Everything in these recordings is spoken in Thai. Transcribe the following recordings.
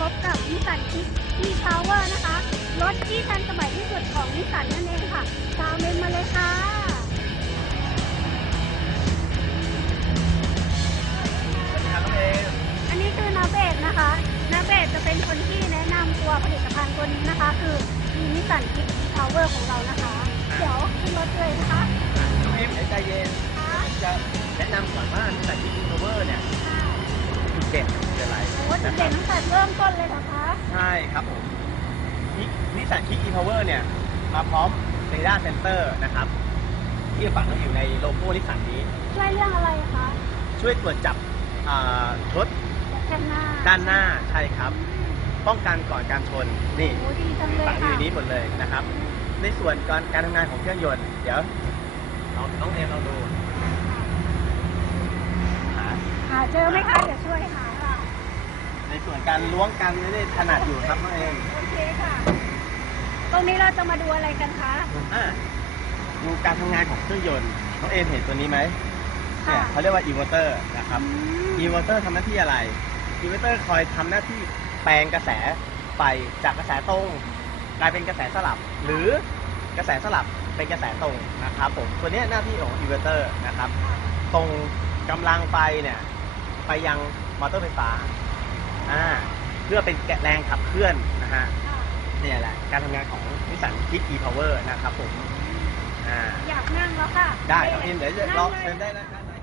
พบกับนิสสันคิกทีพาวเวอร์นะคะ รถที่ทันสมัยที่สุดของนิสสันนั่นเองค่ะ ตามเมนมาเลยค่ะครับน้องเอมอันนี้คือนาเบศนะคะนาเบศจะเป็นคนที่แนะนำตัวผลิตภัณฑ์ตัวนี้นะคะ คือมีนิสสันคิกทีพาวเวอร์ของเรานะคะ เดี๋ยวขึ้นรถเลยนะคะน้องเอมเดี๋ยวใจเย็น ค่ะ จะแนะนำก่อนว่านิสสันคิกอินโทเวอร์เนี่ยจุด เด่นคืออะไรโอ้จุดเด่นตั้งแต่เริ่มต้นเลยเหรอคะ ใช่ครับผมนิสสันคิกอินโทเวอร์เนี่ย มาพร้อมเรดาร์เซนเตอร์นะครับ ที่ฝังอยู่ในโลโก้นิสสันนี้ ช่วยเรื่องอะไรคะช่วยตรวจจับอ่ารถแค่หน้าด้านหน้าใช่ครับ ป้องกันก่อนการชนนี่ โอ้ดีจังเลยฝังอค่ะยู่ในนี้หมดเลยนะครับ ในส่วนการการทำงานของเครื่องยนต์ เดี๋ยวน้องน้องเอมลองดูหา หาเจอไหมคะ เดี๋ยวช่วยหาค่ะ ในส่วนการล้วงกันไม่ได้ถนัดอยู่ครับน้องเอมโอเคค่ะ ตรงนี้เราจะมาดูอะไรกันคะ อะดูการทำงานของเครื่องยนต์น้องเอมเห็นตัวนี้ไหมเนี่ค่ะ ยเขาเรียกว่าอีเวอร์เตอร์นะครับอืมอีเวอร์เตอร์ทำหน้าที่อะไร อีเวอร์เตอร์คอยทำหน้าที่แปลงกระแสไฟจากกระแสตรง กลายเป็นกระแสสลับ หรือกระแสสลับเป็นกระแสตรงนะครับผมตัวเนี้ยหน้าที่ของอีเวอร์เตอร์นะครับ ตรงกำลังไฟเนี่ย ไปยังมอเตอร์ไฟฟ้าอ่าเพื่อเป็นแรงขับเคลื่อนนะฮะค่ะเนี่ยแหละ การทำงานของนิสสันคิก e power นะครับผมอ่าอยากนั่งแล้วค่ะ ได้น้องเอ็มเดี๋ยวจะรอนั่เชิงญเลยได้นะได้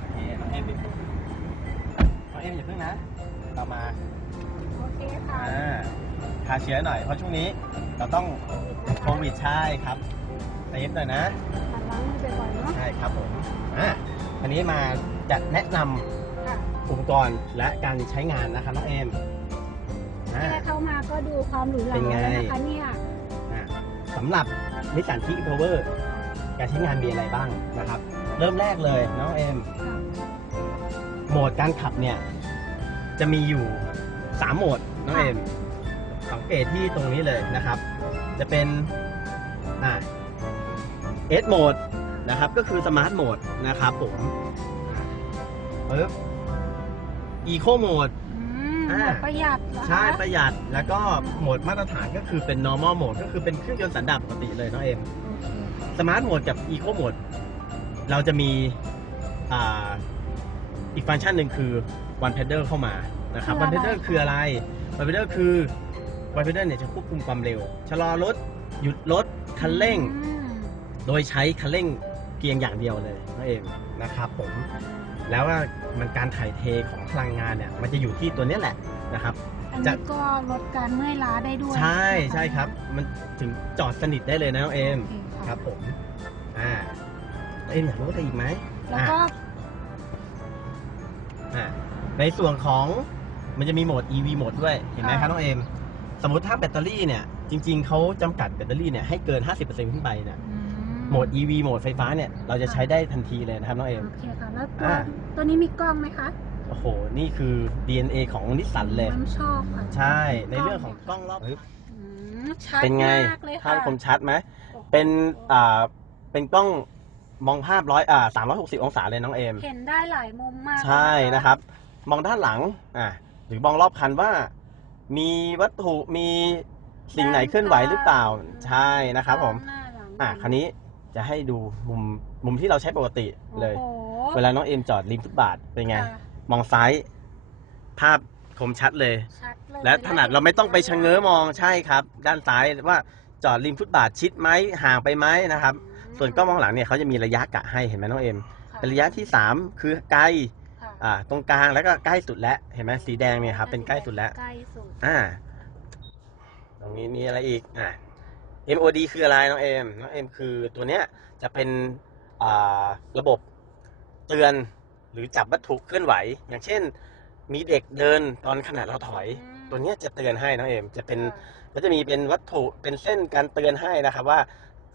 โอเคน้องเอ็มปิดน้องเอ็มอย่าเพิ่งนะต่อมาโอเคค่ะอ่าฆ่าเชื้อหน่อยเพราะช่วงนี้เราต้องโควิดใช่ครับเซฟหน่อยนะมันล้างมือบ่อยๆเนาะใช่ครับผมอ่าอันนี้มาจะแนะนำค่ะ อุปกรณ์และการใช้งานนะครับน้องเอมอ่า แค่เข้ามาก็ดูความหรูหราเป็นไง แล้วนะคะเนี่ยอ่าสำหรับนิสสันคิก e power การใช้งานมีอะไรบ้างนะครับ เริ่มแรกเลยน้องเอมค่ะโหมดการขับเนี่ย จะมีอยู่ 3 โหมดน้องเอมสังเกตที่ตรงนี้เลยนะครับ จะเป็นอ่าเอสโหมดนะครับ ก็คือสมาร์ทโหมดนะครับผมปึ๊บ อีโคโหมดอืมอ่าประหยัดเหรอคะใช่ประหยัดแล้วก็โหมดมาตรฐานก็คือเป็น normal mode ก็คือเป็นเครื่องยนต์สันดาปปกติเลยน้องเอมโอเค สมาร์ทโหมดกับอีโคโหมดเราจะมีอ่าอีกฟังก์ชันหนึ่งคือ one pedal เข้ามานะครับ one pedal คืออะไร one pedal คือ one pedal เนี่ยจะควบคุมความเร็ว ชะลอรถ หยุดรถ คันเร่ง อืมโดยใช้คันเร่งเพียงอย่างเดียวเลยนั่นเองนะครับผม แล้วว่ามันการถ่ายเทของพลังงานเนี่ยมันจะอยู่ที่ตัวเนี้ยแหละนะครับ อันจะ นี้ก็ลดการเมื่อยล้าได้ด้วยใช่นะคะใช่ครับ มันถึงจอดสนิทได้เลยนะน้องเอมโอเคครับผมอ่าเอ็มอยากรู้อะไรอีกไหม แล้วก็อ่าในส่วนของมันจะมีโหมด EV โหมดด้วย เห็นไหมครับน้องเอม สมมติถ้าแบตเตอรี่เนี่ย จริง ๆ เขาจำกัดแบตเตอรี่เนี่ยให้เกิน 50%ขึ้นไปเนี่ยอื โหมด EV โหมดไฟฟ้าเนี่ย เราจะใช้ได้ทันทีเลยนะครับน้องเอม โอเคค่ะ แล้วตัวอ่า ตัวนี้มีกล้องไหมคะโอ้โห นี่คือ DNA ของนิสสันเลย น้ำชอบค่ะใช่ ในเรื่องของกล้องรอบอืมชัดเป็นไงมากเลยภาค่ะพคมชัดไหม เป็นอ่าเป็นกล้องมองภาพร้อยอ่า360องศาเลยน้องเอม เห็นได้หลายมุมมากใช่นะครับ มองด้านหลังอ่าหรือมองรอบคันว่า มีวัตถุมีสิ่งไหนเคลื่อนไหวหรือเปล่า ใช่นะครับผมหน้าหลัง อ่าคันนี้ จะให้ดูมุมมุมที่เราใช้ปกติเลย โอ้โห เวลาน้องเอมจอดริมฟุตบาทเป็นไง ค่ะ มองซ้าย ภาพคมชัดเลย ชัดเลยและถนัดเราไม่ต้องไปชะเง้อมองใช่ครับ ด้านซ้ายว่าจอดริมฟุตบาทชิดไหมห่างไปไหมนะครับ ส่วนกล้องมองหลังเนี่ยเขาจะมีระยะกะให้เห็นไหมน้องเอ็มค่เป็นระยะที่3คือไกลค่ะอ่าตรงกลางแล้วก็ใกล้สุดแล้วเห็นไหมสีแดงเนี่ยครับเป็นใกล้สุดแล้ว ใกล้สุดอ่า ตรงนี้มีอะไรอีก อ่า MOD คืออะไรน้องเอ็มน้องเอ็มคือตัวเนี้ยจะเป็นอ่าระบบเตือนหรือจับวัตถุเคลื่อนไหว อย่างเช่น มีเด็กเดินตอนขณะเราถอย ตัวเนี้ยจะเตือนให้น้องเอ็มจะเป็นก็จะมีเป็นวัตถุเป็นเส้นการเตือนให้นะครับว่า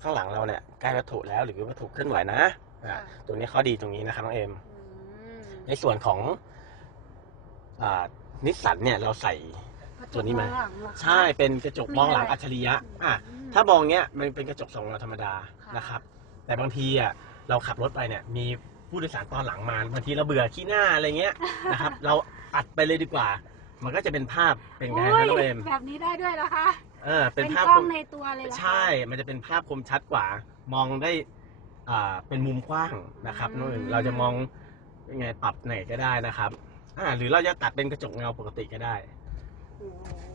ข้างหลังเราเนี่ยใกล้วัตถุแล้วหรือวัตถุเคลื่อนไหวนะอ่าตัวนี้ข้อดีตรงนี้นะครับน้องเอ็มอืมในส่วนของอ่านิสสันเนี่ยเราใส่ ตัวนี้ไหมกระจกองหลังเหรอคะ ใช่เป็นกระจกมองหลังมีอะไรอัจฉริยะอะอืมถ้ามองเงี้ยมันเป็นกระจกสองเราธรรมดาค่ะนะครับ แต่บางทีอะเราขับรถไปเนี่ยมีผู้โดยสารตอนหลังมาบางทีเราเบื่อขี้หน้าอะไรเงี้ยนะครับ เราอัดไปเลยดีกว่า มันก็จะเป็นภาพเป็นไงโอ้ครับยน้องเอมแบบนี้ได้ด้วยเหรอคะเออเป็นภาพกล้คองมในตัวเลยเหรอคะ ใช่ มันจะเป็นภาพคมชัดกว่า มองได้อ่าเป็นมุมกว้างนะครับน้องเอมเราจะมองยังไงปรับไหนก็ได้นะครับอ่าหรือเราจะตัดเป็นกระจกเงาปกติก็ได้โอ้โห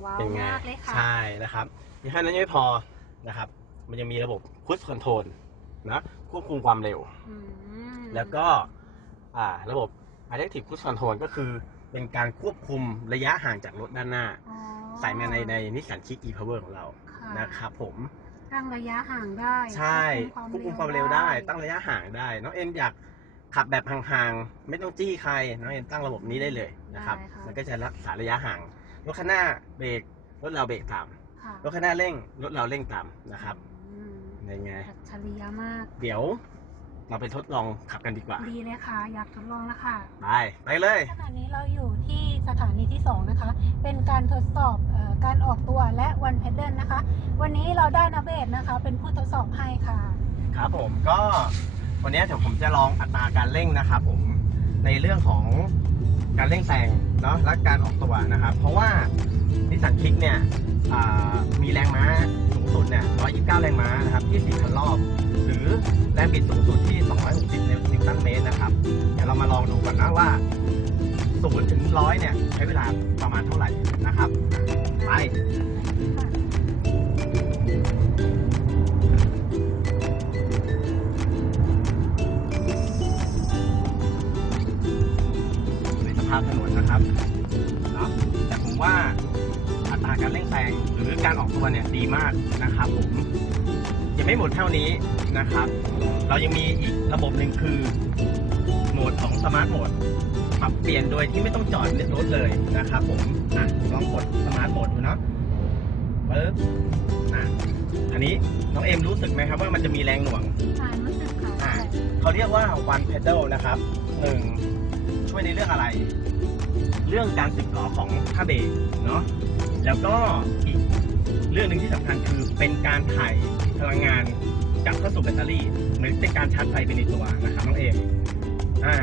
ว้าวเป็นไงมากเลยค่ะ ใช่นะครับแค่นั้นยังไม่พอนะครับ มันยังมีระบบคูดคอนโทรลนะควบคุมความเร็ว อืมแล้วก็อ่าระบบ Adaptive Cruise Control ก็คือเป็นการควบคุมระยะห่างจากรถด้านหน้า อ๋อใส่มาในในนิสสันคิก e-power ของเราค่ะนะครับผมตั้งระยะห่างได้ใช่ควบคุมความเร็วได้ ตั้งระยะห่างได้น้องเอ็มอยากขับแบบห่างๆ ไม่ต้องจี้ใครน้องเอ็มตั้งระบบนี้ได้เลยนะครับ ได้ค่ะ มันก็จะรักษาระยะห่าง รถคันหน้าเบรกรถเราเบรกตาม ค่ะรถคันหน้าเร่งรถเราเร่งตามนะครับอืมในไง อัจฉริยะมาก เดี๋ยวเราไปทดลองขับกันดีกว่า ดีเลยค่ะ อยากทดลองแล้วค่ะ ไป ไปเลย ขณะนี้เราอยู่ที่สถานีที่ 2 นะคะ เป็นการทดสอบเออการออกตัวและวันเพดเดิลนะคะ วันนี้เราได้นาเบศนะคะ เป็นผู้ทดสอบให้ค่ะ ครับผมก็วันนี้เดี๋ยวผมจะลองอัตราการเร่งนะครับผมในเรื่องของการเร่งแซง เนาะและการออกตัวนะครับ เพราะว่านิสสันคิกเนี่ยมีแรงม้าสูงสุดเนี่ย 129 แรงม้านะครับที่4พันรอบ หรือแรงบิดสูงสุดที่ 260 นิวตันเมตรนะครับ เดี๋ยวเรามาลองดูก่อนนะว่า0ถึง100 เนี่ย ใช้เวลาประมาณเท่าไหร่นะครับ ไป เนี่ยดีมากนะครับผมยังไม่หมดเท่านี้นะครับ เรายังมีอีกระบบหนึ่งคือโหมดของสมาร์ทโหมดปรับเปลี่ยนโดยที่ไม่ต้องจอดรถเลยนะครับ ผมอะลองกดสมาร์ทโหมดดูเนาะปึ๊บอะอันนี้น้องเอ็มรู้สึกไหมครับว่ามันจะมีแรงหน่วงอ่านรู้สึกค่ะอ่าเขาเรียกว่า one pedal นะครับหนึ่งช่วยในเรื่องอะไร เรื่องการสึกหรอของผ้าเบรกเนาะแล้วก็อีก เรื่องหนึ่งที่สำคัญคือเป็นการถ่ายพลังงานกลับเข้าสู่แบตเตอรี่เหมือนเป็นการชาร์จไฟไปในตัวนะครับน้องเอมอ่า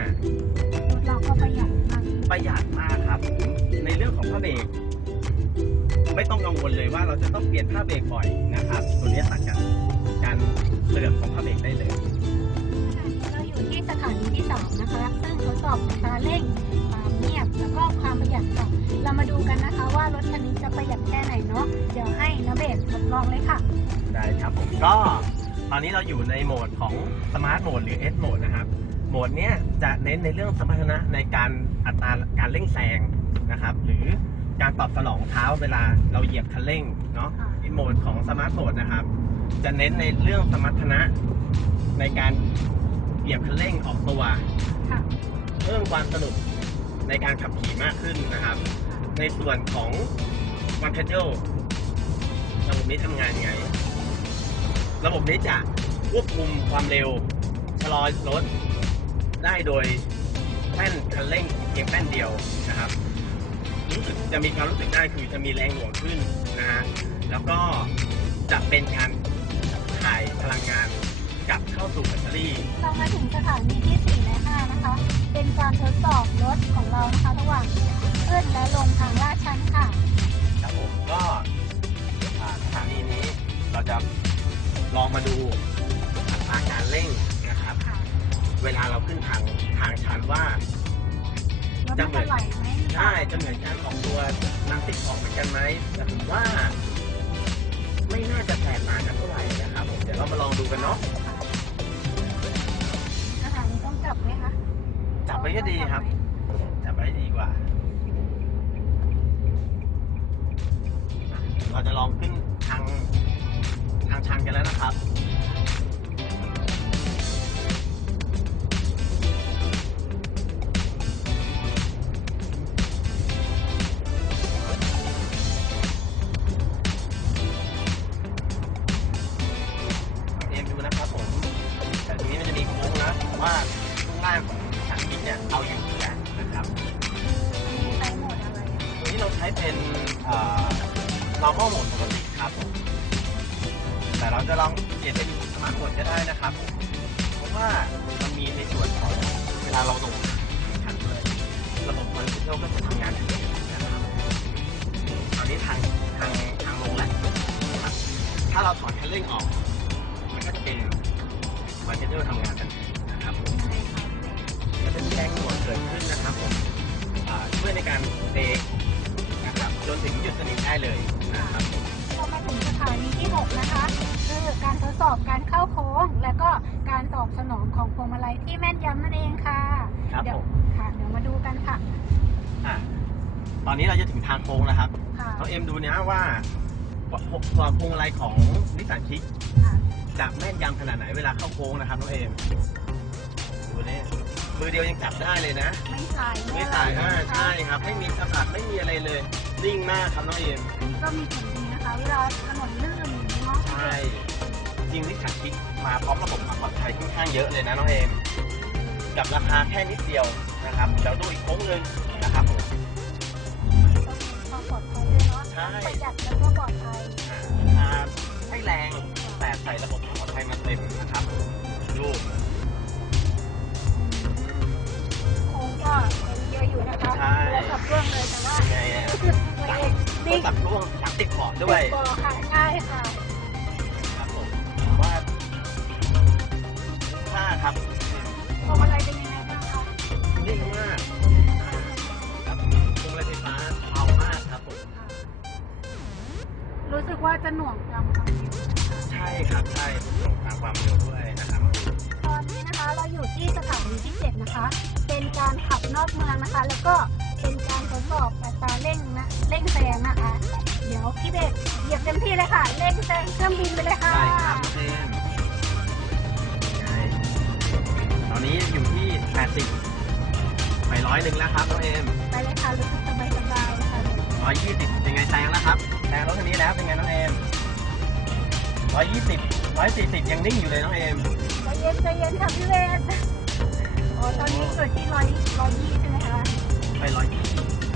รถเราก็ประหยัดมากประหยัดมากครับ ในเรื่องของผ้าเบรกไม่ต้องกังวลเลยว่าเราจะต้องเปลี่ยนผ้าเบรกบ่อยนะครับ ตัวนี้ตัดกับการเสื่อมของผ้าเบรกได้เลย มาดูกันนะคะว่ารถคันนี้จะประหยัดแค่ไหนเนาะเดี๋ยวให้นาเบศทดลองเลยค่ะ ได้ครับผมก็ตอนนี้เราอยู่ในโหมดของสมาร์ทโหมดหรือ S โหมดนะครับ โหมดเนี้ยจะเน้นในเรื่องสมรรถนะในการอัตราการเร่งแซงนะครับ หรือการตอบสนองเท้าเวลาเราเหยียบคันเร่งเนาะค่ะในโหมดของสมาร์ทโหมดนะครับ จะเน้นในเรื่องสมรรถนะในการเหยียบคันเร่งออกตัวค่ะเพิ่มความสนุกในการขับขี่มากขึ้นนะครับ ในส่วนของ One Pedal ระบบนี้ทำงานยังไง ระบบนี้จะควบคุมความเร็ว ชะลอรถได้โดยแป้นคันเร่งเพียงแป้นเดียวนะครับ รู้สึกจะมีความรู้สึกได้คือจะมีแรงหน่วงขึ้นนะฮะแล้วก็จะเป็นการถ่ายพลังงานกลับเข้าสู่แบตเตอรี่ เรามาถึงสถานีที่4และ5นะคะ เป็นการทดสอบรถของเรานะคะระหว่าง มาดูอัตราการเร่งนะครับ ค่ะเวลาเราขึ้นทางทางชันว่ารถมันจะไหลไหมใช่จะเหมือนการออกตัวนั่งติดออกเหมือนกันไหมแต่ผมว่า ไม่น่าจะแตกต่างกันเท่าไหร่นะครับผมเดี๋ยวเรามาลองดูกันเนาะสถานีต้องจับไหมคะจับไว้ก็ดีครับ จับไว้ดีกว่าเราจะลองขึ้นทางทางชันกันแล้วนะครับ แต่เราจะลองเปลี่ยนเป็น smart mode ก็ได้นะครับผมเพราะว่ามันมีในส่วนของเวลาเราลงชันเลย ระบบมันก็จะทำงานทันทีนะครับนี้ทางทางทางลงแล้วนะครับถ้าเราถอนคันเร่งออก มันก็จะเป็นไวเทเดอร์ทำงานทันทีนะครับผมจะเป็นแรงหน่วงเกิดขึ้นนะครับผมช่วยในการเบรกนะครับจนถึงหยุดสนิทได้เลยนะครับ ถึงสถานีที่ 6 นะคะ คือการทดสอบการเข้าโค้ง และก็การตอบสนองของพวงมาลัยที่แม่นยำนั่นเองค่ะ ครับเดี๋ยผวมค่ะเดี๋ยวมาดูกันค่ะ อะตอนนี้เราจะถึงทางโค้งแล้วครับค่ะน้องเอ็มดูนะว่าความพวงมาลัยของนิสสันคิกค่ะจะแม่นยำขนาดไหนเวลาเข้าโค้งนะครับน้องเอ็มดูนี่มือเดียวยังจับได้เลยนะ ไม่สายไม่สายอ่าใช่ครับ ไม่มีสะบัดไม่มีอะไรเลยนิ่งมากครับน้องเอ็มอันนี้ก็มีผลดีนะคะ เวลาถนนลื่นอย่างนี้เนาะใช่จริงนิสสันคิกมาพร้อมระบบความปลอดภัยค่อนข้างเยอะเลยนะน้องเอ็มกับราคาแค่นิดเดียวนะครับเดี๋ยวดูอีกโค้งหนึ่งนะครับผมความปลอดภัยด้วยเนาะใช่ประหยัดแล้วก็ปลอดภัยอ่าราคาไม่แรงแต่ใส่ระบบความปลอดภัยมาเต็มนะครับดูโค้งก็เป็นเยอะอยู่นะคะใช่ตัวกับเรื่องเลยแต่ว่าไม่ตัวเองต้นิ่องง ตัดช่วงหลังติดเบาะด้วยติบ่อค่ะใช่ค่ะครับผมว่าค่าครับพวงมาลัยเป็นยังไงบ้างคะนิ่งมากครับพวงมาลัยไฟฟ้าเบามากครับผมรู้สึกว่าจะหน่วงตามความเร็วนะคะใช่ครับใช่ตามความเร็วด้วยนะครับตอนนี้นะคะเราอยู่ที่สถานีที่7นะคะ เป็นการขับนอกเมืองนะคะ แล้วก็เป็นการทดสอบอัตราเร่งนะเร่งแซงนะคะเดี๋ยว พี่เบสเหยียบเต็มที่เลยค่ะเร่งแซงเครื่องบินไปเลยค่ะใช่ครับเพื่อนใช่ตอนนี้อยู่ที่ 80 ไปร้อยหนึ่งแล้วครับน้องเอ็มไปเลยค่ะรู้สึกสบายสบายๆนะคะร้อยยี่สิบเป็นไงแซงแล้วครับแซงรถคันนี้แล้วเป็นไงน้องเอ็มร้อยยี่สิบร้อยสี่สิบยังนิ่งอยู่เลยน้องเอ็มใจเย็นใจเย็นค่ะพี่เบสโอ้ตอนนี้เกิดที่ร้อยร้อยยี่ใช่ไหมคะไปร้อย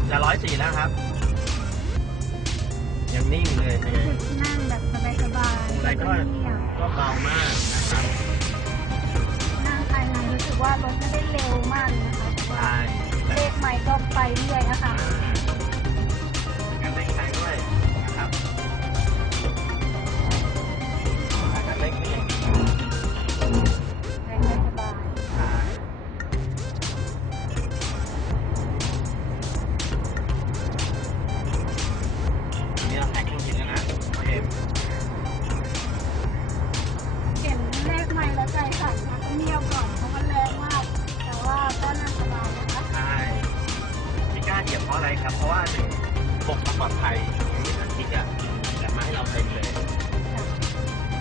จะร้อยสี่แล้วครับ ยังนิ่งเลยเป็นไงรู้สึกนั่งแบบสบายสบายอะไรก็เงียบก็เบามากนะครับนั่งภายในรู้สึกว่ารถไม่ได้เร็วมากเลยนะคะแต่ว่าใช่เลขใหม่ก็ไปเรื่อยนะคะ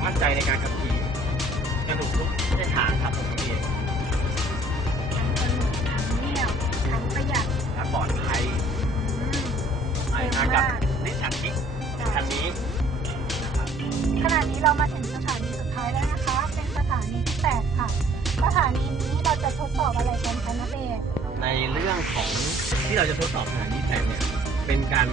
มั่นใจในการขับขี่กระดูกทุกเส้นทางครับผมเองทั้งสนุกทั้งเงียบทั้งประหยัดและปลอดภัยอืมไปมากับนิสสันคิกคันนี้นะครับขณะนี้เรามาถึงสถานีสุดท้ายแล้วนะคะ เป็นสถานีที่แปดค่ะ สถานีนี้เราจะทดสอบอะไรกันคะนาเบศในเรื่องของที่เราจะทดสอบสถานีแสงเนี่ย เป็นการ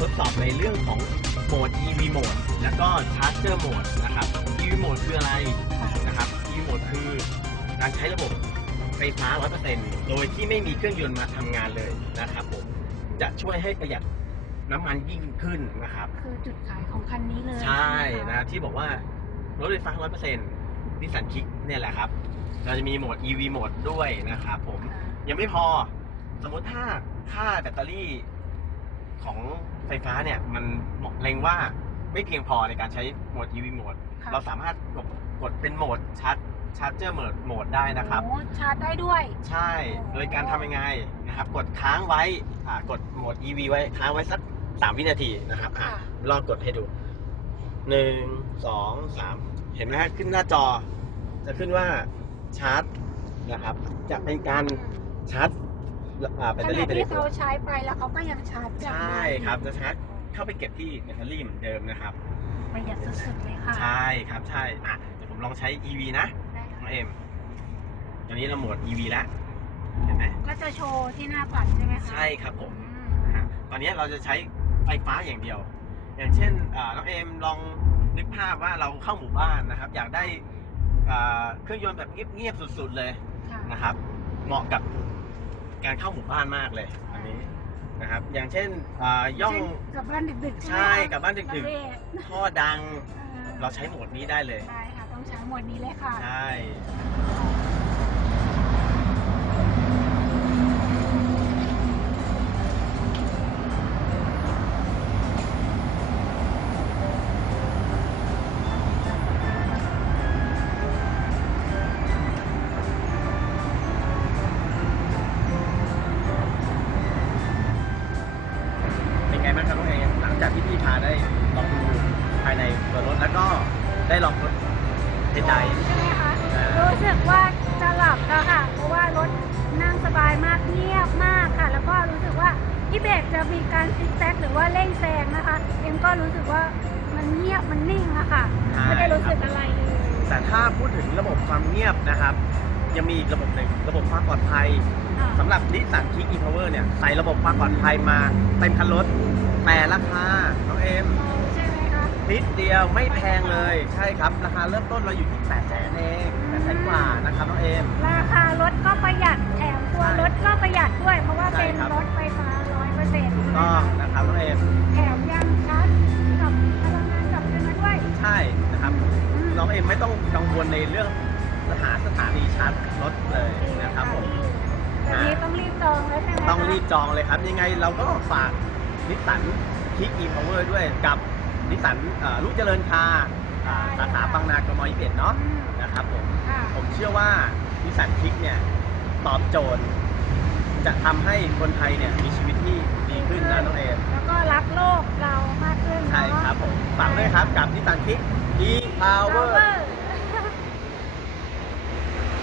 ทดสอบในเรื่องของโหมด EV โหมด แล้วก็ Charger โหมดนะครับ EV โหมดคืออะไรค่ะนะครับ EV โหมดคือการใช้ระบบไฟฟ้า 100%โดยที่ไม่มีเครื่องยนต์มาทำงานเลยนะครับผม จะช่วยให้ประหยัดน้ำมันยิ่งขึ้นนะครับ คือจุดขายของคันนี้เลยใช่ไหมนะที่บอกว่ารถไฟฟ้า 100%นิสสันคิกเนี่ยแหละครับ เราจะมีโหมด EV โหมดด้วยนะครับผมค่ะยังไม่พอ สมมติถ้าค่าแบตเตอรี่ของ ไฟฟ้าเนี่ยมันบอกเล็งว่าไม่เพียงพอในการใช้โหมด EV โหมด ค่ะ เราสามารถกดกดเป็นโหมดชาร์จชาร์จเจอร์โหมดโหมดได้นะครับ โอ้ชาร์จได้ด้วย ใช่ โดยการทำยังไงนะครับ กดค้างไว้อ่ากดโหมด EV ไว้ค้างไว้สัก3วินาทีนะครับอะค่ะ ลองกดให้ดูหนึ่งสองสามเห็นไหมฮะขึ้นหน้าจอ จะขึ้นว่าชาร์จนะครับ จะเป็นการชาร์จ อ่าแบตขเตอณะรี่ไปในที่ตัเขาวใช้ไปแล้วเขาก็ยังชาร์จกลับใช่มาครับจะชาร์จเข้าไปเก็บที่แบตเตอรี่เหมือนเดิมนะครับ ประหยัดสุดๆเลยค่ะใช่ครับใช่อะเดี๋ยวผมลองใช้ EV นะได้น้ค่ะองเอ็มตอนนี้เราโหมด EV แล้วเห็นไหมก็จะโชว์ที่หน้าปัดใช่ไหมคะใช่ครับผม อืมนะฮะตอนนี้เราจะใช้ไฟฟ้าอย่างเดียว อย่างเช่นอ่าน้องเอ็มลองนึกภาพว่าเราเข้าหมู่บ้านนะครับ อยากได้อ่าเครื่องยนต์แบบเงียบๆสุดๆเลยค่ะนะครับ เหมาะกับ การเข้าหมู่บ้านมากเลยอันนี้นะครับ อย่างเช่นอ่าย่องเช่นกลับบ้านดึกๆใช่กลับบ้านดึกประเภทๆท่อดังเอ่อเราใช้โหมดนี้ได้เลยได้ค่ะ ต้องใช้หมวดนี้เลยค่ะ ใช่ ค่ะ ไม่ได้รู้สึกอะไรเลยแต่ถ้าพูดถึงระบบความเงียบนะครับ ยังมีอีกระบบหนึ่งระบบความปลอดภัยค่ะสำหรับนิสสันคิกอีพาวเวอร์เนี่ยใส่ระบบความปลอดภัยมาเต็มคันรถแต่ราคาน้องเอ็มใช่ไหมคะนิดเดียวไม่แพงเลยใช่ครับ ราคาเริ่มต้นเราอยู่ที่8 0 0 0 0 0เอง8 0 0 0 0กว่านะครับน้องเอ็มราคารถก็ประหยัดแถมตัวใช่รถก็ประหยัดด้วย เพราะว่าใช่เป็นครับรถไฟฟ้าร้อยเปอร์เซ็นต์ถูกต้องนะครับน้องเอ็มแถมยัง ช่นะครับอืมน้องเอ็มไม่ต้องกังวลในเรื่องสถานสถานีชาร์จรถเลยนะครับผมแบบนี้ต้องรีบจองแล้วใช่ไหมคะต้องรีบจองเลยครับ ยังไงเราก็ฝากนิสสันคิกอีพาวเวอร์ด้วยกับนิสสันลูกเจริญคาร์อ่าสาขาบางนากมยี่สิบเอ็ดเนาะอืมนะครับผม ค่ะผมเชื่อว่านิสสันคิกเนี่ยตอบโจทย์ จะทำให้คนไทยเนี่ยมีชีวิตที่ดีขึ้นนะน้องเอมแล้ว ก็รักโลกเรามากขึ้นเนาะใช่ครับผมฝากด้วยครับกับนิสสันคิก e power Power